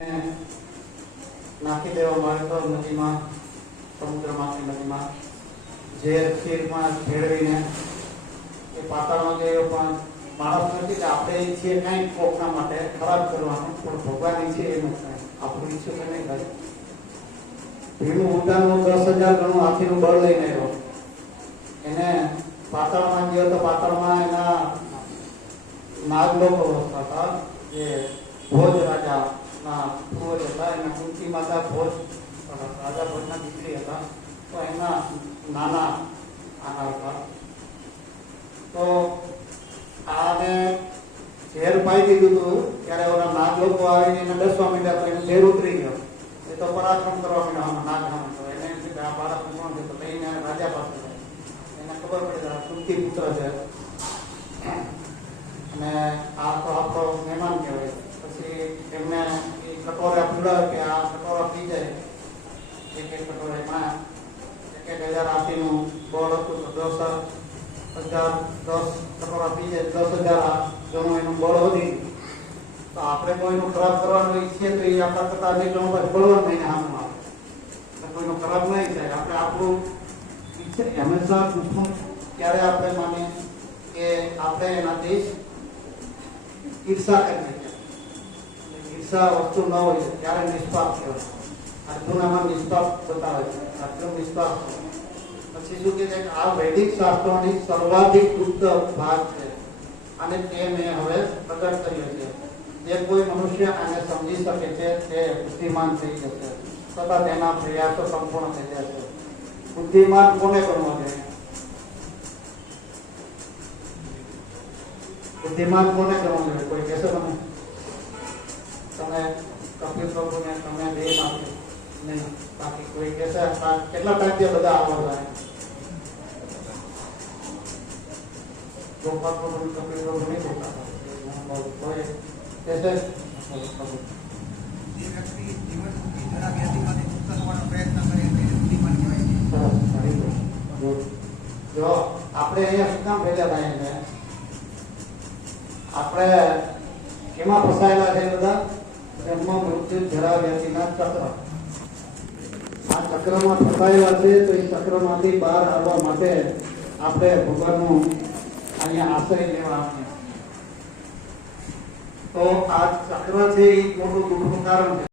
નાખી દેવામાં આવે તો નદીમાં, સમુદ્રમાંથી નદીમાં ઝેર ખીરમાં ભેળવીને એ પાતાળમાં ગયો. પણ માણસ નથી કે આપણે ઈચ્છીએ કંઈક કોકના માટે ખરાબ કરવાનું, પણ ભગવાન ઈચ્છે એનું કાંઈ આપણું ઈચ્છે કે નહીં થાય. ભીનું ઊંડાનું 10,000 ગણું હાથીનું બળ લઈને આવ્યો. એને પાતાળમાં ગયો તો પાતાળમાં એના નાગલોકો વસતા હતા, જે ભોજ રાજા ના પૂર્વજ હતા. એના કુંતી માતા ભોજ રાજા ભોજના દીકરી હતા. તો એના નાના આના હતા. તો આને ઝેર પાઈ દીધું હતું. ત્યારે ઓલા નાગ લોકો આવીને એને ડસવા માંડ્યા. તો એને ઝેર ઉતરી ગયો. એ તો પરાક્રમ કરવા માંડ્યા નાગ નામ. તો એને આ બાળકને કોણ છે? તો લઈને રાજા પાસે એને ખબર પડી કે કુંતી પુત્ર છે અને આ તો આપણો મહેમાન કહેવાય. પછી એમને એ કટોરા પીવડાવે કે આ કટોરા પી જાય. એક કટોરામાં 1,000 હાથીનું બળ હતું. તો 10,000 કટોરા પી જાય, 10,000 ગણું એનું બળ વધી. તો આપણે કોઈનું ખરાબ કરવાનું ઈચ્છીએ તો એ આપણા કરતા અનેક ગણું બળવાન થઈને હાથમાં આવે. કોઈનું ખરાબ નહીં થાય. આપણે આપણું ઈચ્છે હંમેશા દુશ્મન ત્યારે આપણે માનીએ કે આપણે એનાથી ઈર્ષા કરી. ઈર્ષા વસ્તુ ન હોય ત્યારે નિષ્પાપ કહેવાય. અર્જુનામાં નિષ્પાપ બતાવે છે. અર્જુન નિષ્પાપ. પછી શું કે છે કે આ વૈદિક શાસ્ત્રોની સર્વાધિક શુદ્ધ ભાગ છે અને તે મેં હવે પ્રગટ કર્યો છે. જે કોઈ મનુષ્ય આને સમજી શકે છે તે બુદ્ધિમાન થઈ જશે તથા તેના પ્રયાસો સંપૂર્ણ થઈ જશે. બુદ્ધિમાન કોને બનવો જોઈએ? બુદ્ધિમાન કોને કરવું જોઈએ? કોઈ કહેશે તમે? તમે કપિલ પ્રભુને તમે બે માંથી નહીં, બાકી કોઈ કહેશે કેટલા ટાઈમ બધા આવડતા? ગોપાલ પ્રભુ કપિલ પ્રભુ નહીં બોલતા. કોઈ કહેશે જો આપણે અહીંયા શું કામ ભેગા થાય છે? આપણે કેમાં ફસાયેલા છે બધા? જન્મ મૃત્યુ જરા વ્યાધિના ચક્ર. આ ચક્રમાં ફસાયેલા છે. તો એ ચક્રમાંથી બહાર આવવા માટે આપણે ભગવાનનું અહીંયા આશ્રય લેવા આવીએ. તો આ ચક્ર છે એ મોટું દુઃખનું કારણ છે.